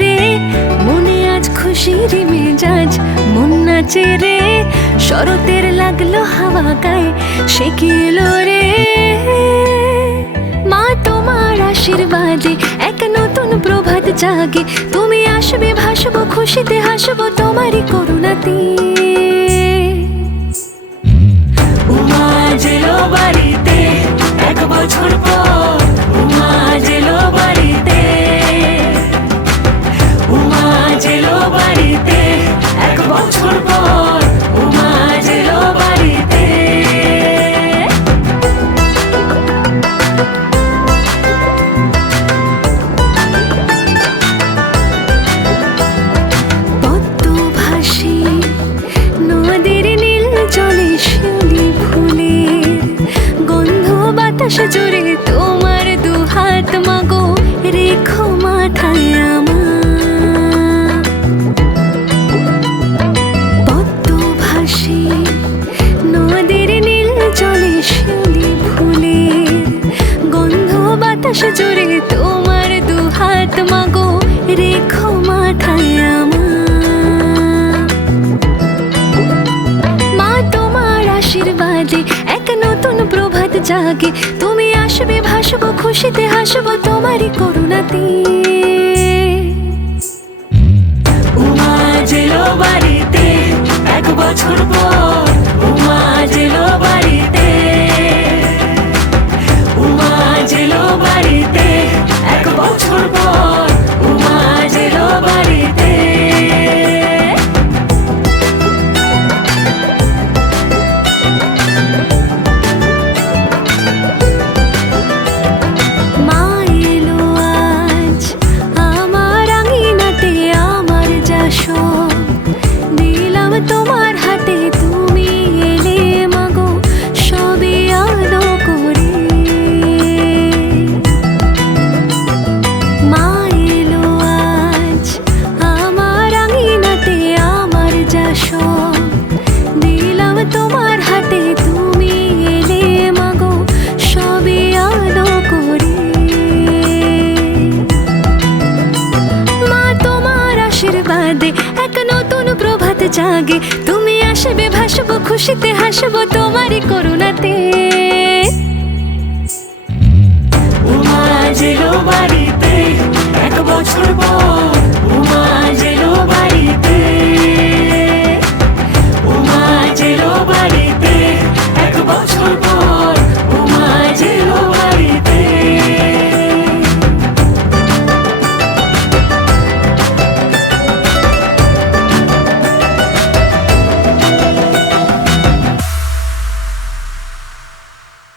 রে, মনে আজ খুশির মেজাজ, মন নাচে রে, শরতের লাগলো হাওয়া গায়ে, সে কি এলো রে। মা তোমার আশীর্বাদে এক নতুন প্রভাত জাগে, তুমি আসবে ভাসবো খুশিতে হাসবো তোমারই করুণাতে। উমা যেলো বাড়িতে এক বছর পর, উমা যেলো বাড়িতে, উমা যেলো বাড়িতে এক বছর পর, উমা যেলো বাড়িতে। পদ্ম ভাসি নদীর নীল জলে, শিউলি ফুলের গন্ধ বাতাস জুড়ে, তোমার দুহাত মাগো রেখো মাথায় আমার। পদ্ম ভাসি নদীর নীল জলে, শিউলি ফুলের গন্ধ বাতাস জুড়ে, তোমার দুহাত মাগো রেখো মাথায় আমার। মা তোমার আশীর্বাদে এক নতুন প্রভাত জাগে, তুমি আসবে ভাসবো খুশিতে হাসবো তোমারই করুণাতে। উমা যেলো বাড়িতে এক বছর পর, উমা যেলো বাড়িতে, উমা যেলো বাড়িতে এক বছর পর, উমা যেলো বাড়িতে। মা এলো আজ আমার আঙিনাতে, আমার যা সব দিলাম তোমার হাতে, তুমি এলে মাগো সবে আলো করে। মা এলো আজ আমার আঙিনাতে, আমার যা সব দিলাম তোমার হাতে, তুমি এলে মাগো সবে আলো করে। মা তোমার আশীর্বাদে এক নতুন প্রভাত জাগে, তুমি আসবে ভাসবো খুশিতে হাসবো তোমারই করুণাতে।